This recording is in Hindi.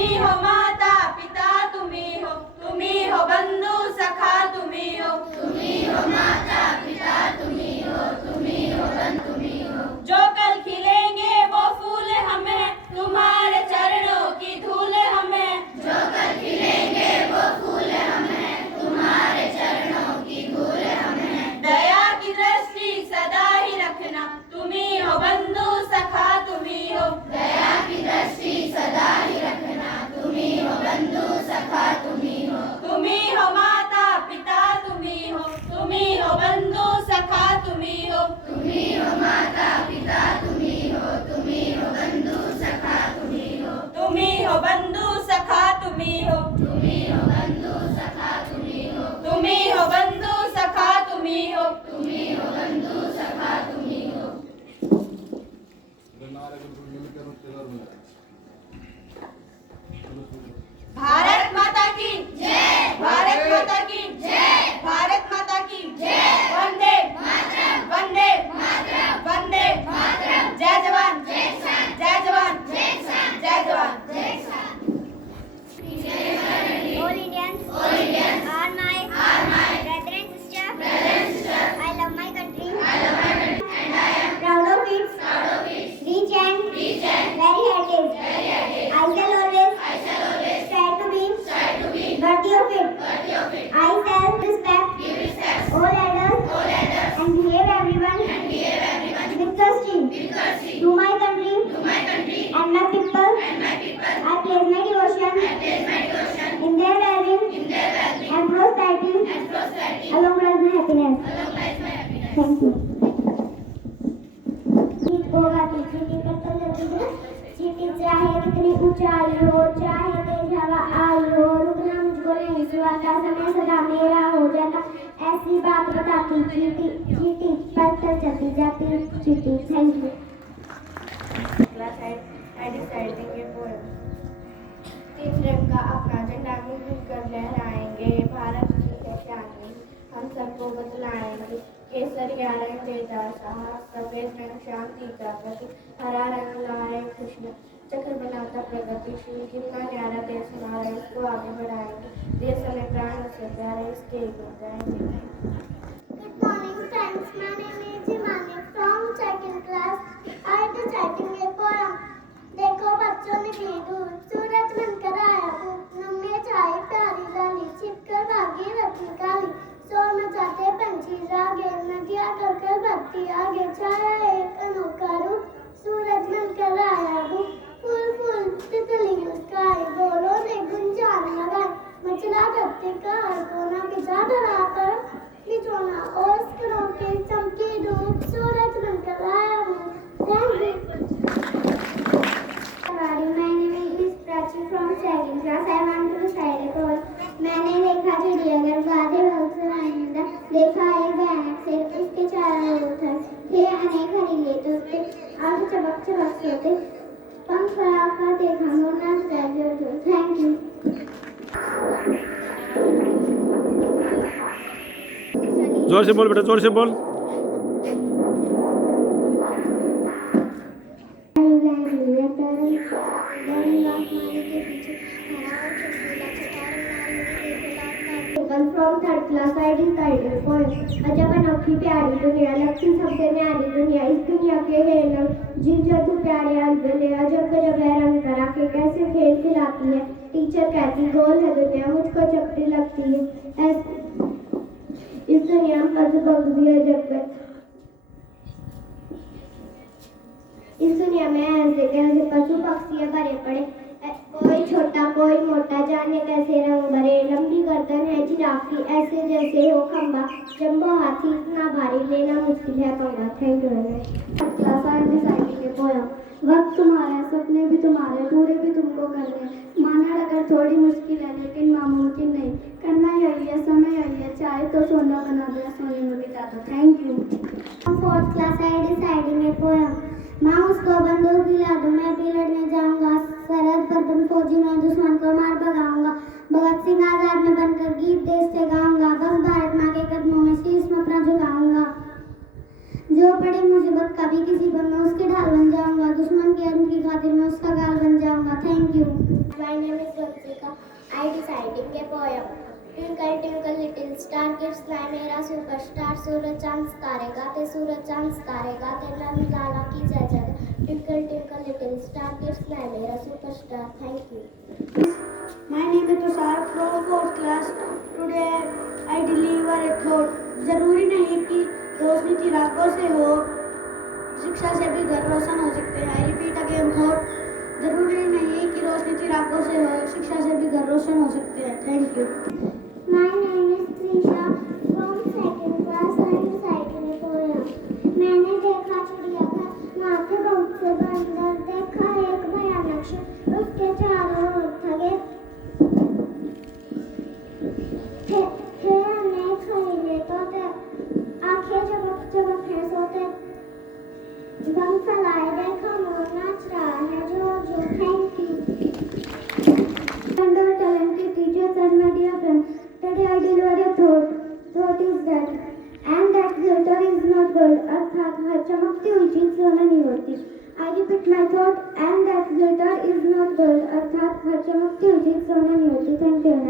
तुम्ही हो माता पिता तुम्ही हो बंधु सखा तुम्ही हो माता पिता तुम्ही हो बंधु तुम्ही हो। जो कल खिलेंगे वो फूल हमें तुम्हारे चरणों की धूल हमें जो कल खिलेंगे वो फूल हमें तुम्हारे चरणों की धूल हमें। दया की दृष्टि सदा ही रखना तुम्ही हो बंधु सखा तुम्ही हो दया की दृष्टि सदा ही रखना तुम्ही हो बंधु सखा तुम्ही हो माता पिता तुम्ही हो बंधु सखा तुम्ही हो माता पिता तुम्ही हो बंधु सखा तुम्ही हो बंधु सखा तुम्ही हो बंधु सखा तुम्ही हो बंधु सखा तुम्ही हो बंधु सखा तुम्ही हो। भारत माता की जय भारत माता की जय भारत माता की जय वंदे मातरम वंदे मातरम वंदे मातरम। जय जवान जय किसान जय जवान जय किसान जय जवान जय किसान। All Indians are my brother and sister. I love my country and I am proud of it. Rich and very active. I shall always try to be worthy of it. I shall respect all elders and behave everyone with courtesy to my country and my people. I place my devotion in their well-being and prosperity along with my happiness. Thank you. चीटी चाहे कितनी ऊंचाई हो चाहे तेज हवा आई हो रुकना मुझको नहीं सुहाता समय सदा मेरा हो जाता ऐसी बात बताती चीटी पर चलती जाती चीटी। Thank you. तीन रंग का अपना झंडा मिलकर लहराएंगे भारत की पहचाने हम सबको बतलाएंगे। केसरिया रंग देता साहस सफेद रंग शांति का प्रतीक हरा रंग लाए खुशियाँ चक्र बनाता प्रगतिशील कितना न्यारा देश हमारा इसको आगे बढ़ाएंगे देश हमें प्राण से प्यारे इसके बताएंगे। Good morning friends, my name is Himani from second class. I am reciting a poem. देखो बच्चों ने की दूर सूरज बनकर आया नम्हे छाई प्यारी लाली छिपकर भागी रत्न काली शोर मचाते पंछी जागे नदियाँ कर भक्ति आगे छाया एक अनोखा रूप सूरज बनकर आया फूल तितली मुस्काई बोलों ने गुंजान लगाई मचला करते कार कोना बिछा धरा पर बिछोना और स्करों के चमकी धूप सूरज बनकर आया thank you. My name is Prachi from second class. I want to recite a poem. मैंने देखा चिड़ियाघर गाधे बहुत आइंदा देखा एक भयानक से उसके चारों ओर था थे अनेक हरीले तोते आगे चबक सोते पंख फैलाकर देखा मोर नाच रहा जोर जोर। Thank you. जोर से बोल बेटा जोर से बोल। From third class, I recited a poem. अजब अनोखी प्यारी दुनिया लगती सबसे न्यारी दुनिया इस दुनिया के खेल जीव जंतु प्यारे अलबेले अजब गजब है रंग करा के कैसे खेल खिलाती है टीचर कहती गोल है दुनिया मुझको चपटी लगती है इस दुनिया में पशु है जब इस दुनिया में ऐसे कैसे पशु पक्षी भरे पड़े कोई छोटा कोई मोटा जाने कैसे रंग भरे लंबी गर्दन है जिराफ की ऐसे जैसे हो खंबा जंबो हाथी इतना भारी लेना मुश्किल है पंगा। Thank you. वक्त तुम्हारा है सपने भी तुम्हारे पूरे भी तुमको करने माना अगर थोड़ी मुश्किल है लेकिन नामुमकिन नहीं करना यही है समय यही है चाहे तो सोना बना दो सोने में बिता दो। Thank you. Fourth class I deciding a poem माँ उसको बंदूक दिला दो मैं भी लड़ने जाऊंगा सरहद पर तुम फौजी मैं दुश्मन को मार भगाऊंगा भगत सिंह आजाद में बनकर गीत देश से गाऊंगा बस भारत माँ के कदमों में शीश में अपना झुकाऊंगा जो पड़े मुसीबत कभी किसी पर मैं उसके ढाल बन जाऊंगा दुश्मन के अंत की खातिर मैं उसका गाल बन जाऊंगा। Thank you. my name is Vansika. I reciting a poem. Twinkle twinkle little star gives my मेरा superstar. सूरज चांद तारे गाते, सूरज चांद तारे गाते, नंद लाला की जय जय. Twinkle twinkle little star gives my मेरा superstar. Thank you. My name is Tushar from 4th class. Today I deliver a thought. जरूरी नहीं कि रोशनी चिरागों से हो, शिक्षा से भी घर रोशन हो सकते हैं. I repeat again thought. जरूरी नहीं कि रोशनी चिरागों से हो, शिक्षा से भी घर रोशन हो सकते हैं. Thank you. My name is Trisha from 2nd class. I am reciting a poem. मैंने देखा चिड़ियाघर, वहाँ के बहुत से बंदर, देखा एक भयानक शेर, उसके चारों ओर थके थे अनेक हरीले तोते, आंखें चमक चमक है सोते, दम फैलाए देखा मोर नाच रहा है जो जो. Thank you. And our talented teachers and my dear friends, today I deliver a thought. Thought is that, and that glitter is not gold. अर्थात हर चमकती हुई चीज सोना नहीं होती. I repeat my thought, and that glitter is not gold. अर्थात हर चमकती हुई चीज सोना नहीं होती. Thank you.